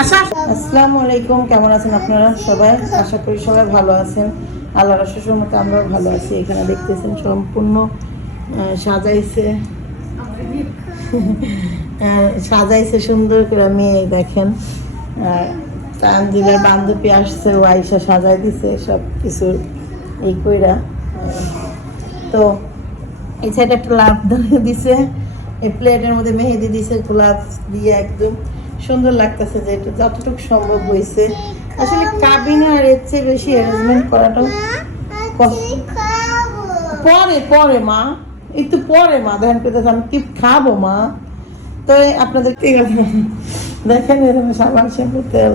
আচ্ছা। আসসালামু আলাইকুম, কেমন আছেন আপনারা সবাই? আশা করি সবাই ভালো আছেন। আল্লাহ রসুর মতো আমরাও ভালো আছি, এখানে দেখতেছেন সম্পূর্ণ সাজাইছে। সাজাইছে সুন্দর করে মেয়ে দেখেন। তানজিলের বান্ধবী আসছে, ও আইসা সাজাই দিছে সব কিছু এই কইরা। তো এই সাইডে একটা লাভ দিছে। এই প্লেটের মধ্যে মেহেদি দিছে, গোলাপ দিয়ে একদম। সুন্দর লাগতেছে যে এটা যতটুকু সম্ভব হয়েছে। আসলে কাবিনে আর এর চেয়ে বেশি অ্যারেঞ্জমেন্ট করাটাও পরে পরে মা। একটু পরে মা। ধ্যান করতেছে আমি কি খাব মা? তো আপনাদের ঠিক আছে দেখেন এরকম সাবান শ্যাম্পু, তেল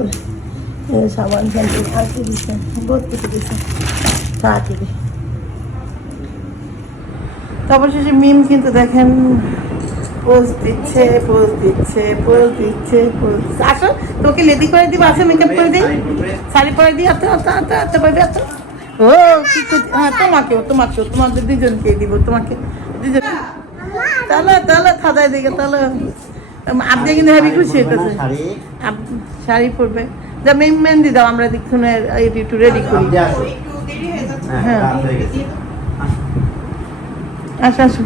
সাবান শ্যাম্পু খাইতে দিচ্ছে কিছু দিচ্ছে দিই তো অবশেষে মিম কিন্তু দেখেন পোজ দিচ্ছে পোজ দিচ্ছে পোজ দিচ্ছে পোজ দিচ্ছে। আসো তোকে লেদি করে দিব আসো মেকআপ করে দিই। শাড়ি পরে দিই এত এত এত এত পারবে এত ও কি হ্যাঁ তোমাকেও তোমাকেও তোমাদের দুজনকে দিব তোমাকে। দুজন তাহলে তাহলে থাদায় দিকে তাহলে আপনি কিন্তু হেভি খুশি হইতেছে আপ- শাড়ি পরবে। যা মেম মেহেন্দি দাও আমরা দেখুন একটু রেডি করি। হ্যাঁ। আসো আসো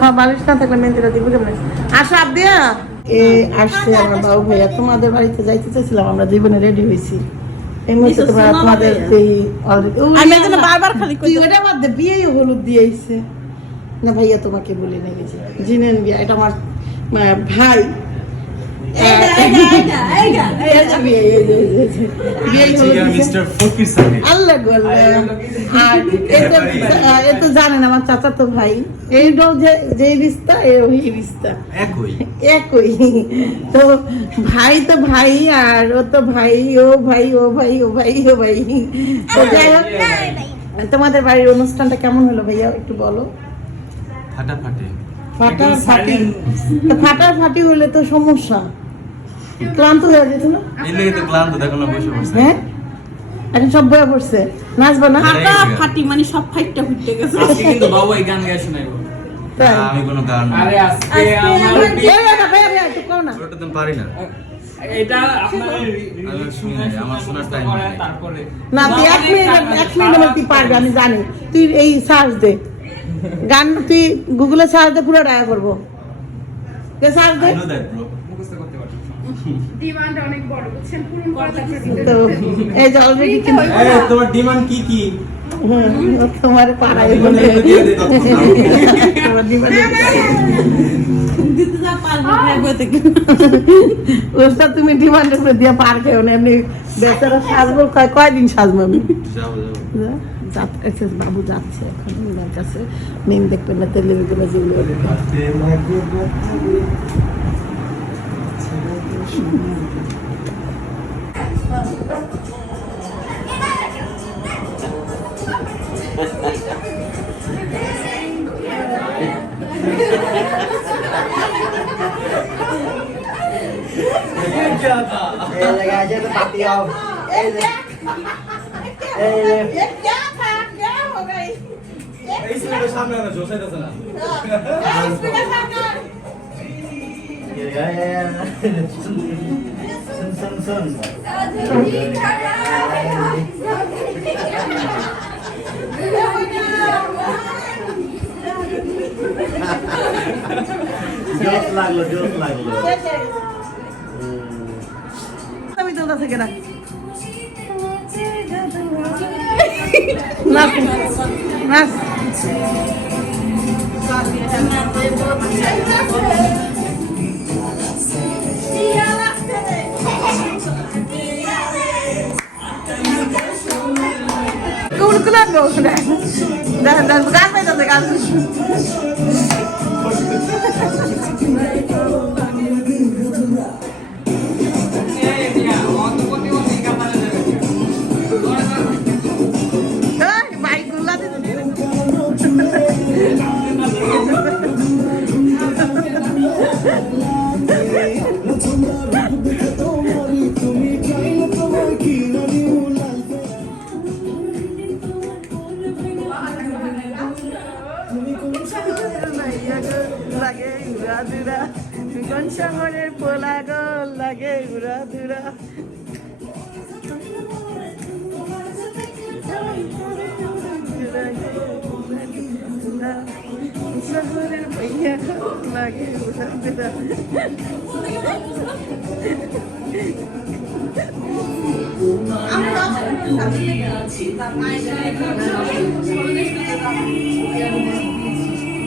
হ্যাঁ বালিশ না থাকলে মেহেন্দিটা দিব কেমন? আসো আবদিয়া। এ আসছে আমার বাবু ভাইয়া। তোমাদের বাড়িতে যাইতে চাইছিলাম আমরা দুই বোনে রেডি হয়েছি। এই মুহূর্তে তোমরা তোমাদের এই আমি এই বারবার খালি তুই ওটা বাদ দে বিয়েই হলুদ না ভাইয়া তোমাকে বলে নিয়ে গেছে। জিনেন বিয়া এটা আমার ভাই। জানেন আমার চাচা তো ভাই এইটাও যে যে রিস্তা এ রিস্তা একই একই তো ভাই তো ভাই আর ও তো ভাই ও ভাই ও ভাই ও ভাই ও ভাই তো যাই হোক তোমাদের বাড়ির অনুষ্ঠানটা কেমন হলো ভাইয়া একটু বলো ফাটাফাটি ফাটার ফাটি তো ফাটার হলে তো সমস্যা ক্লান্ত হয়ে যেত না? এই তো ক্লান্ত দেখো না বসে বসে হ্যাঁ? এখন সব বয়ে পড়ছে। নাচবো না? হ্যাঁ। ফাটা মানে সব ফাইটটা ফুটতে গেছে। আজকে কিন্তু বাবু এই গান গায়ে শোনাইবো আমি কোনো গান আরে আজকে আমার একটু কও না। ওটা তো পারি না। এটা আপনারা আমি শুনি নাই, আমার শোনার time তারপরে। না তুই এক মিনিট এক মিনিট মধ্যে তুই পারবি আমি জানি। তুই এই সার্চ দে। গান তুই গুগলে সার্চ দে পুরো ডায়া করব। সার্চ দে? ডিমান্ড অনেক বড় বুঝছেন? পূরণ করা তো এই যে অলরেডি কিন্তু তোমার ডিমান্ড কি কি? তোমার পাড়ায় বলে। দিয়ে তোমার জীবনে দিতে যা পারব না বই থেকে তুমি ডিমান্ডের উপরে দিয়ে পার খেও না এমনি বেচারা সাজবো কয় কয়দিন সাজবো আমি? বাবু যাচ্ছে এখন ওনার কাছে। মেম দেখবেন না তেলে যেগুলো এই ছেলেটার সামনে আনা, জোসাইতেছে না। জোস লাগল জোস লাগল আমি তোর থেকে রাখ নাচ নাচ কোন কোন আনব দেখ দেখ গান পাইতেছে গান এই, শহরের পোলা গোল লাগে ঘুরা ধুরা। শহরের ভাইয়া লাগে ঘুরা ধুরা।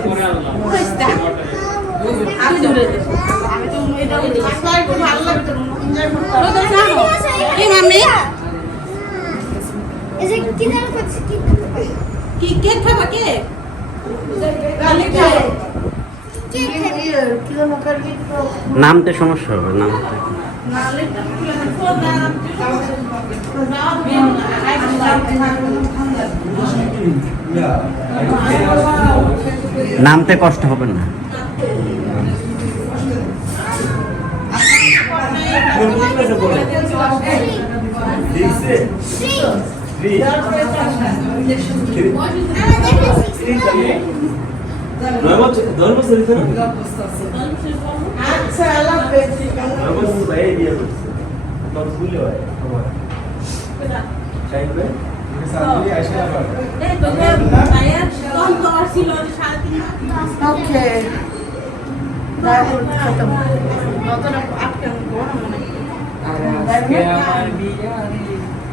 পরে আনলাম আমি দূরে কি মাম্মি এসে কি যেন করছে কি কি কে খাবা কে নামতে সমস্যা হবে নামতে। নামতে কষ্ট হবে না। আচ্ছা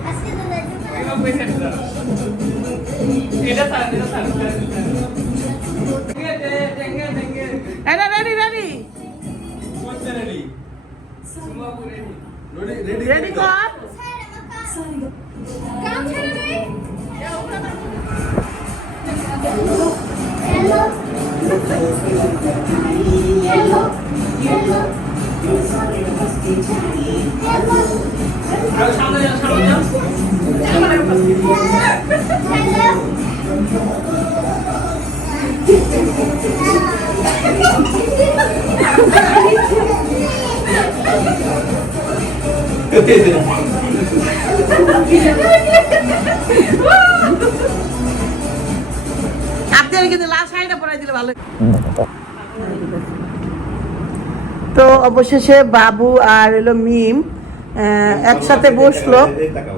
আজকে তো এটা এটা টেঙ্গে টেঙ্গে এটা রেডি রেডি রেডি কর তো অবশেষে বাবু আর এলো মিম একসাথে বসল।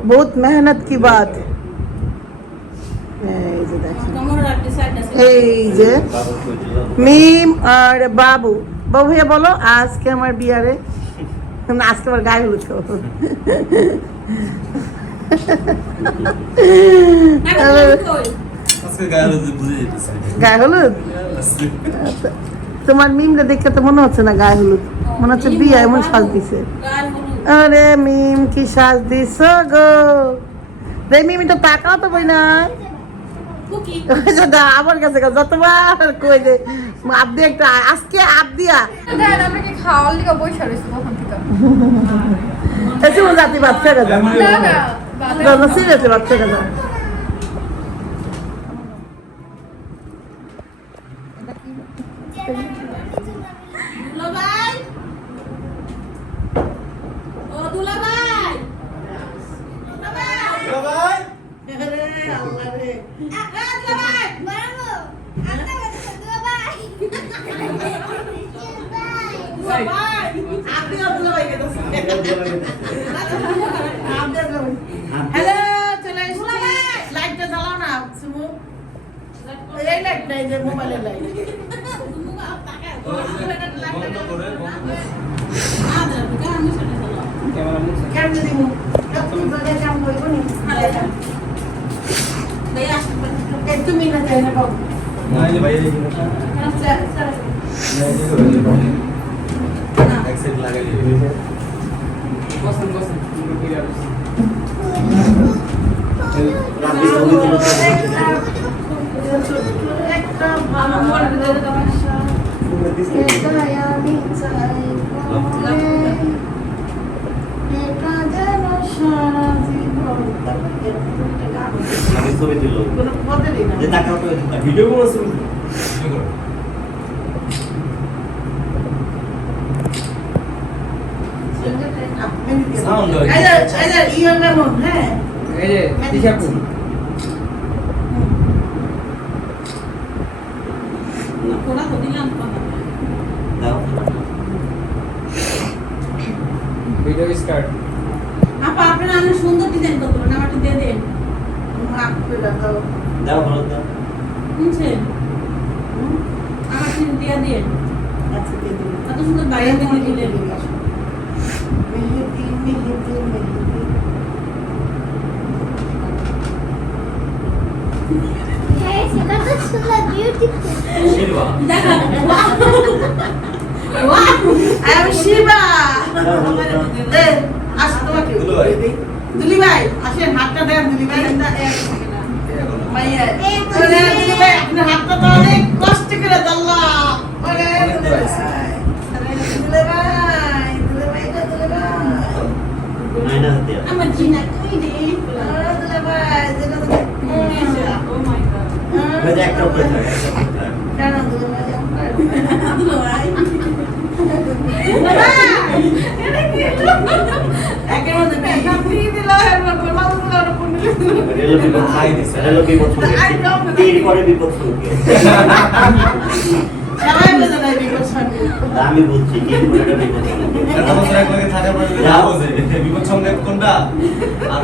বহুত মেহনত কি বাত। এই যে মিম আর বাবু। বাবু বলো, আজকে আমার বিয়ারে আজকে আমার গায়ে হলুদ খাব। গায়ে হলুদ আচ্ছা। তোমার মিমটা দেখে তো মনে হচ্ছে না গায়ে হলুদ। মনে হচ্ছে বিয়া এমন সাজ দিছে। আরে মিম কি সাজ দিছ গো? রে মিম তো তাকাও তো বই না আমার কাছে যতবার কই যে আবদি একটা আজকে আবদিয়া আমরা কি খাওয়ার লিগে বসে রয়েছি কখন থেকে। এসে জাতি বাচ্চা গাজা না না সিরিয়াসলি বাচ্চা গাজা দুলা ভাই ও দুলা ভাই দুলা ভাই আরে আল্লাহ রে হ্যাঁ দুলা ভাই বাবু আমরা বলতে দুয়া বাই দুলা ভাই আপনি আব্দুল্লাহ ভাই গেছে হ্যালো চলে এসেছি লাইটটা জ্বালাও না সুমু এই লাইট নাই যে মোবাইলের লাইট বন্ধ করে বন্ধ করে ক্যামেরা মুছে কেমন দিমু তুমি বলে কেমন হইব নি এই তুমি না যাই না বাবু না এই যে ভাই এই যে এক সাইড লাগাই দিবি বসেন বসেন পুরো ক্লিয়ার হচ্ছে একটা ভালো ভালোবাসা এটাই আমি চাই এটা যেন সারা কোনো ভিডিও বানাচ্ছি কি করো Sound। এই যে- এই যে কেমন? এই যে দিশাপু না, ওরা তো দিলাম কথা। দাও। ভিডিও স্টার্ট আপা আপনারা অনেক সুন্দর ডিজাইন করতে পারেন আমারটা দিয়ে দেন। মাপ করে দাও। দাও, হলুদ দাও। বুঝছেন আমার তিন দিয়ে দেন। আচ্ছা, দিয়ে দিবি। এত সুন্দর বাইরে থেকে দিলেন। মেহেদি, মেহেদি, মেহেদি। কত Wow, I Shiva. দাও, হলুদ দাও। এ, আসো তোমাকে দুলু ভাই। দুলি ভাই আসেন হাতটা দেন দুলি ভাই হাতটা তো অনেক কষ্ট করে দাও। আমার জিনা কই ভাই ও মাই গড। একটা উপরে থাক। কেন দুলি ভাই। দুলি ভাই। সঙ্গে আমি এটা বিপদ সংকেত কোনটা আর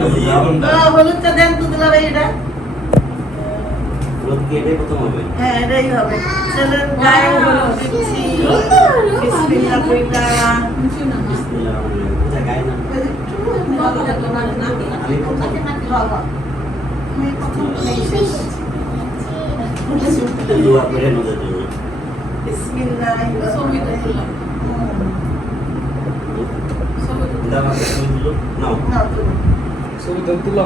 হলুদটা দেন তো দিলা এটা হলুদ এটাই প্রথম হবে? হ্যাঁ এটাই হবে ছেলের গায়ে হলুদ দিচ্ছি বিসমিল্লাহ দোয়া করে নজর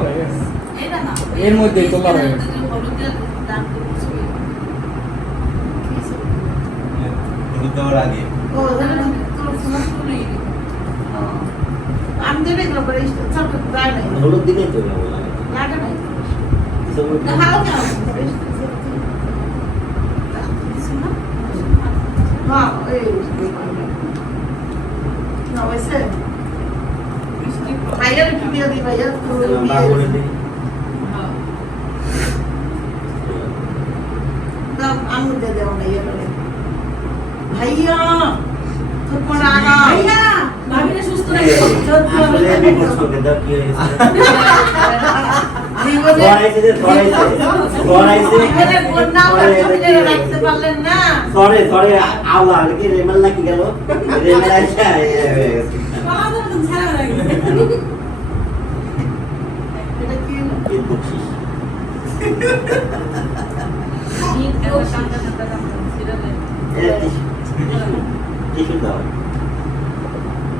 হয়ে না এর মধ্যেই তোলা হয়ে গেছে। আগে ও জানো তো তোমার তুলি আমি দেবে না করে ছোট গায়ে নাই হলুদ দিলেই তো ভালো লাগে। লাগে নাই কিছু বলতে- হালকা হ্যাঁ এই না ওইসে ভাইয়া একটু দিয়ে দি ভাইয়া তো দিলাম, ইয়ে ভাবিনা সুস্থ রাখো আসলে বিপদ সংকেত কি হয়েছে?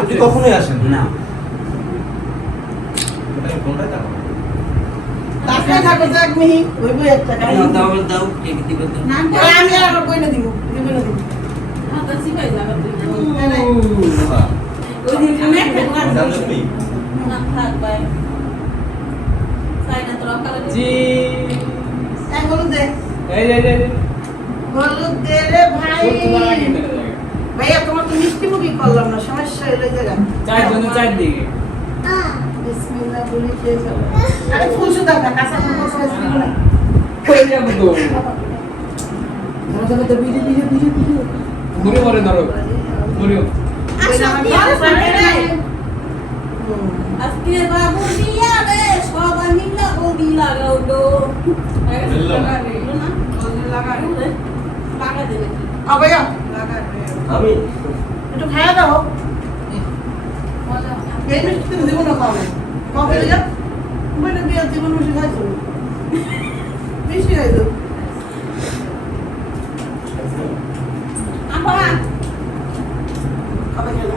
আপনি কখনোই আসেন না, জি। হলুদ দে। এই এই এই হলুদ দে রে ভাই। ভাইয়া, তোমার তো মিষ্টি মুখই করলাম না, সমস্যা হলো এই চার জন্য চার দিকে বিসমিল্লাহ বলে খেয়ে যাব। আরে ফুল সুতা কাঁচা ফুল কাঁচা দিব না। হয়ে যাবে তো আমার তো ভিডিও, ভিডিও, ভিডিও, ভিডিও। ঘুরে পরে ধরো ঘুরে ওই যে আমার ঘরে পারে নাই। হুম। আজকে বাবু বিয়া রে সবাই মিলে ওডি লাগাও তো মিললো না। মিললো না? ওডি লাগাও রে। লাগা দেবে আ ভাইয়া, আমি? একটু খাইয়া দাও। মজা এই মিষ্টি তুমি দিব না খাওয়া। খাওয়া হয়ে যাও। মানে জীবন বেশি খাইছো। বেশি খাইছো। আপা কবে খেলা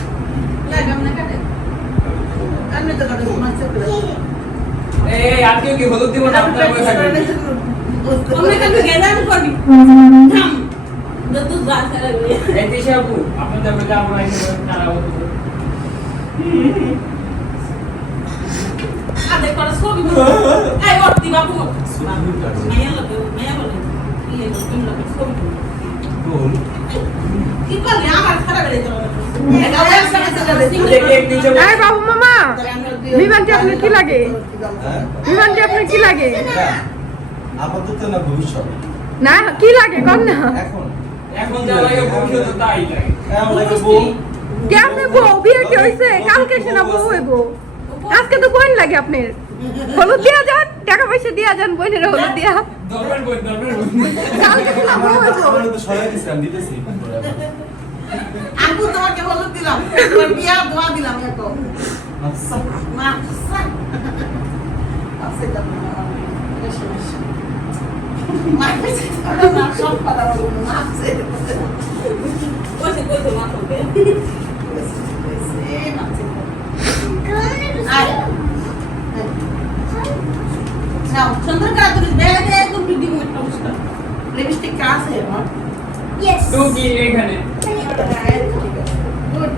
এই আজকে কি হলুদ দিব না আপনার বসে থাকবেন আমরা কালকে গেলাম করবি থাম যত যা সারা এই দেশে আপু আপনাদের বলে আমরা এখানে খারাপ হতো আদে করে ছবি এই ওটি বাবু মায়া লাগে মায়া বলে কি এই তুমি লাগে ছবি বল কি করলি আমার খারাপ হয়ে যাবে দেখে এক নিচে আরে বাবু মামা বিমানটি আপনার কি লাগে বিমানটি আপনার কি লাগে আপাতত না ভবিষ্যৎ না কি লাগে কর না এখন এখন যা লাগে ভবিষ্যতে তাই লাগে এমন লাগে বউ কেমনে বউ বিয়ে কি হইছে কালকে সেনা বউ হইব আজকে তো বোন লাগে আপনার হলুদ দিয়া যান টাকা পয়সা দিয়া যান বোনের হলুদ দিয়া। আপু তোমাকে হলুদ দিলাম। তোমার বিয়া দিলাম এখন আচ্ছা আছে তো বেশি বেশি মা বেশি না সব কথা বলব না আছে কইছে কইছে মা তোকে নাও সুন্দর করে তুমি দেখে দেখে একদম ভিডিও একটা অবস্থা লিপস্টিক কা আছে আমার ইয়েস তুই কি এখানে গুড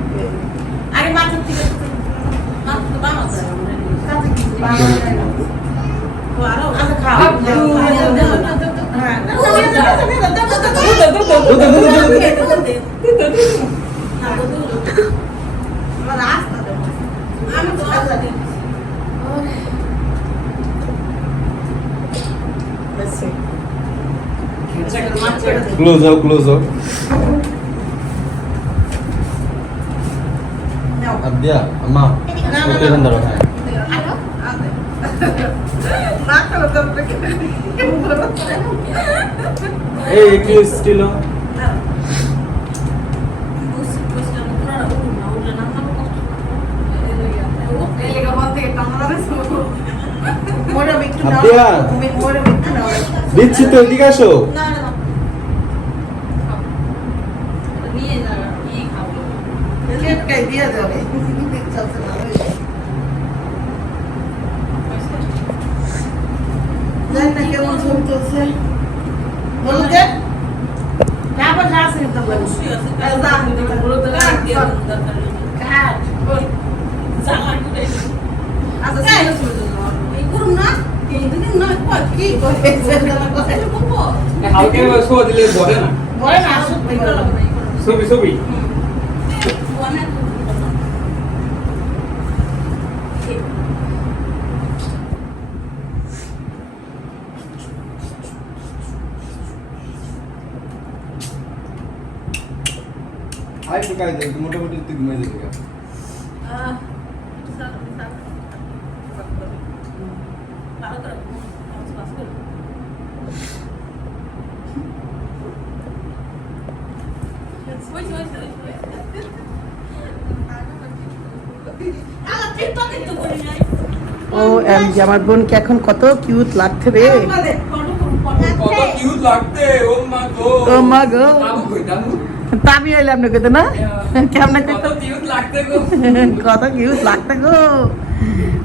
আগে মাথার থেকে মাথা তো বাম আছে কাছে কি বাবা তো আরও আচ্ছা খাও হ্যাঁ আমি তো আলাদা দিই ক্লোজ আও ক্লোজ আও আদিয়া আম্মা এখান দাঁড়াও হ্যাঁ। এই একটু স্টিল বুঝছি বুঝছি আমি পুরো উঠুন না উঠলে না আমার কষ্ট আদিয়া দিচ্ছি তো এদিকে আসো না না নিয়ে যা নিয়ে খাব দিয়ে যাবে না কেমন ছবি তুলছে। বলো যে। তারপর যা আছে কিন্তু বলো। খুশি আছে। বলো তো কাট দিয়ে দরকার নেই কাট ওই জামা করে আচ্ছা এই ঠিক আছে এই করুন না এই দিন না কয় কি করেছে কথা বলব হালকা শো দিলে ধরে না বলে না আসুক এই করো না এই করো ছবি ছবি অনেক আর একটু কাজ দেয় মোটামুটি তুই যাবে ও এম আমার বোনকে এখন কত কিউট লাগছে রে। কত কিউট লাগতে ও মা গো। ও মা গো। আমি এলাম না কেতো না? কেমন কত কিউট লাগতে গো। কত কিউট লাগতে গো।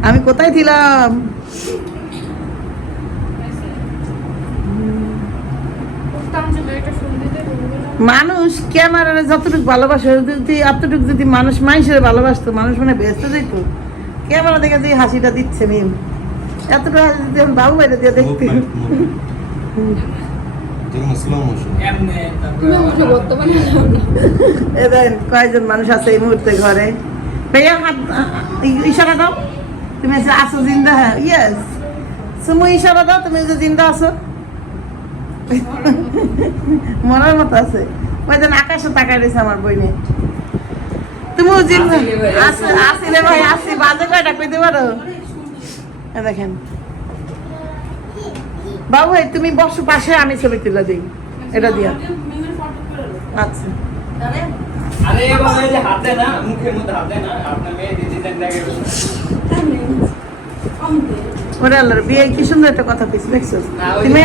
আমি কোথায় ছিলাম? মানুষ ক্যামেরারে যতটুকু ভালোবাসে যদি এতটুকু যদি মানুষ মানুষের ভালোবাসতো মানুষ মানে ব্যস্ত যেত। ক্যামেরা দেখে যে হাসিটা দিচ্ছে মিম এতটুকু হাসি যদি আমি বাবু বাইরে দিয়ে দেখতে। কয়জন মানুষ আছে এই মুহূর্তে ঘরে। ভাইয়া হাত ইশারা দাও। তুমি আছে আসো জিন্দা হ্যাঁ ইয়েস সুমু ইশারা দাও তুমি যে জিন্দা আছো। মরার মতো আছে। ওই যেন আকাশে তাকাই রয়েছে আমার বই নিয়ে। তুমি জিন্দা। আসি রে ভাই, আসি আসি বাজে কয়টা কইতে পারো? এ দেখেন। বাবু তুমি বসো পাশে আমি ছবি তুলে দিই এটা দিয়া। আচ্ছা আরে বাবা এই যে হাত দেয় না মুখের মধ্যে হাত দেয় না আপনার মেয়ে দিদি দেন ওরে আল্লাহর বিয়ে কি সুন্দর একটা কথা দেখছ তুমি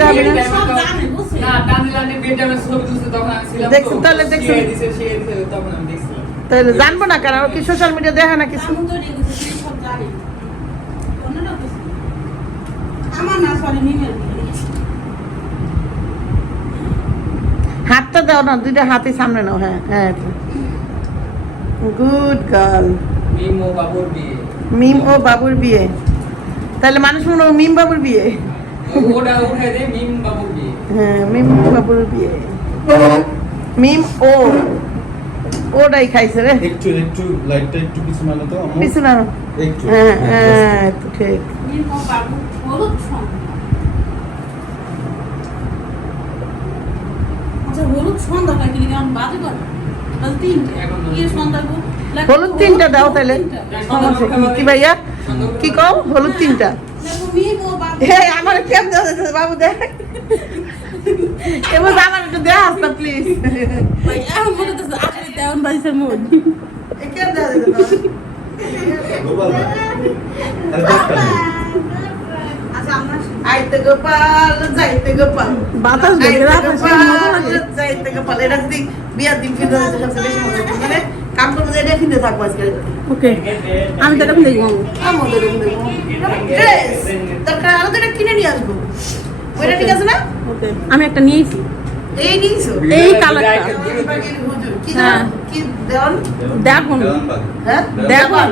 দাও না? না, তখন আমি ছিলাম দেখছ, তাহলে দেখছ। শিয়ে দিছে, তখন আমি দেখছিলাম। তাহলে জানব না কেন ও কি সোশ্যাল মিডিয়া দেখে না কিছু। আমার না হাতটা দাও না দুইটা হাতই সামনে নাও হ্যাঁ হ্যাঁ। গুড গার্ল মিম ও বাবুর বিয়ে। মিম ও বাবুর বিয়ে। তাহলে মানুষ মনে হয় মিম বাবুর বিয়ে। ওটা উঠাই দে, মিম বাবুর বিয়ে। হ্যাঁ মিম বাবুর বিয়ে। মিম ও। ওটাই খাইছে রে। একটু একটু লাইটটা একটু পিছু মারো তো আম্মু। পিছু না একটু। হ্যাঁ হ্যাঁ তো ঠিক। মিম ও বাবু হলুদ আচ্ছা হলুদ সন্ধ্যাটা কি কেমন বাজে করে তাহলে তিনটে। সন্ধ্যা গো? হলুদ তিনটা দাও তাহলে। কি? ভাইয়া? কি কও? হলুদ তিনটা। আমার কেম দাও বাবু দেখ। এবার আমার একটু দেয়া আসতা প্লিজ এখন মনে হচ্ছে আসলে তেমন বাজিসের মন। কেম দেওয়া যেত গোপাল না। আরে দেখটা নেই। আইতে গোপাল যাইতে গোপাল বাতাস আইতে দেখে রাখো, সেই মজা গোপাল, লাগে। যাইতে গোপাল এটা যদি বিয়ার দিন ফিরে সবচেয়ে বেশি মজা মানে কাম করব যে এটা ফিরে থাকব আজকে। ওকে আমি তো। ড্রেস দরকার কিনে নিয়ে আসব। ওইটা ঠিক আছে না? ওকে আমি একটা নিয়েছি। এই নিয়েছো? এই কালারটা। কি হ্যাঁ। দেওয়ান? দেওয়ান। দেখুন হ্যাঁ দেওয়ান,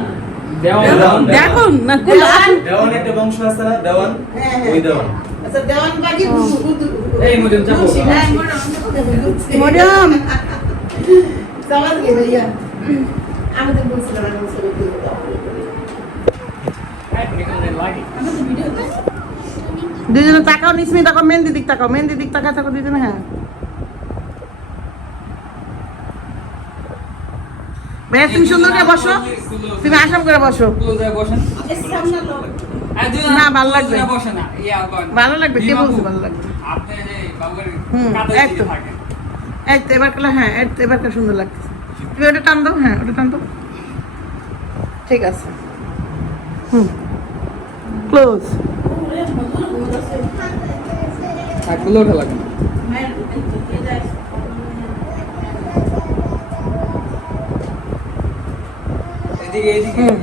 দেখুন না কোন দেওয়ান? দেওয়ান একটা বংশ আছে না দেওয়ান হ্যাঁ, হ্যাঁ। ওই দেওয়ান আচ্ছা দেওয়ান বাগি এই মজুম চাপো। হ্যাঁ, মরিয়ম সমাজ গে ভাইয়া আমি তো বলছিলাম আমি বলছিলাম কি দাও। এখানে লাগে। দুজনে তাকাও নিসমি তাকাও মেহেন্দি দিক তাকাও মেহেন্দি দিক তাকাও তাকাও দুজনে হ্যাঁ ভাইয়া তুমি সুন্দর করে বসো তুমি আসাম করে বসো হয়ে না, ভালো লাগবে। ইয়া। ভালো লাগবে কে বলছে ভালো লাগবে হুম। এই তো এবার কালে হ্যাঁ এবার কালে সুন্দর লাগছে তুমি ওটা টান দাও হ্যাঁ ওটা টান দাও ঠিক আছে হুম ক্লোজ আরগুলো ওঠা লাগবে। এদিকে, এদিকে, হুম।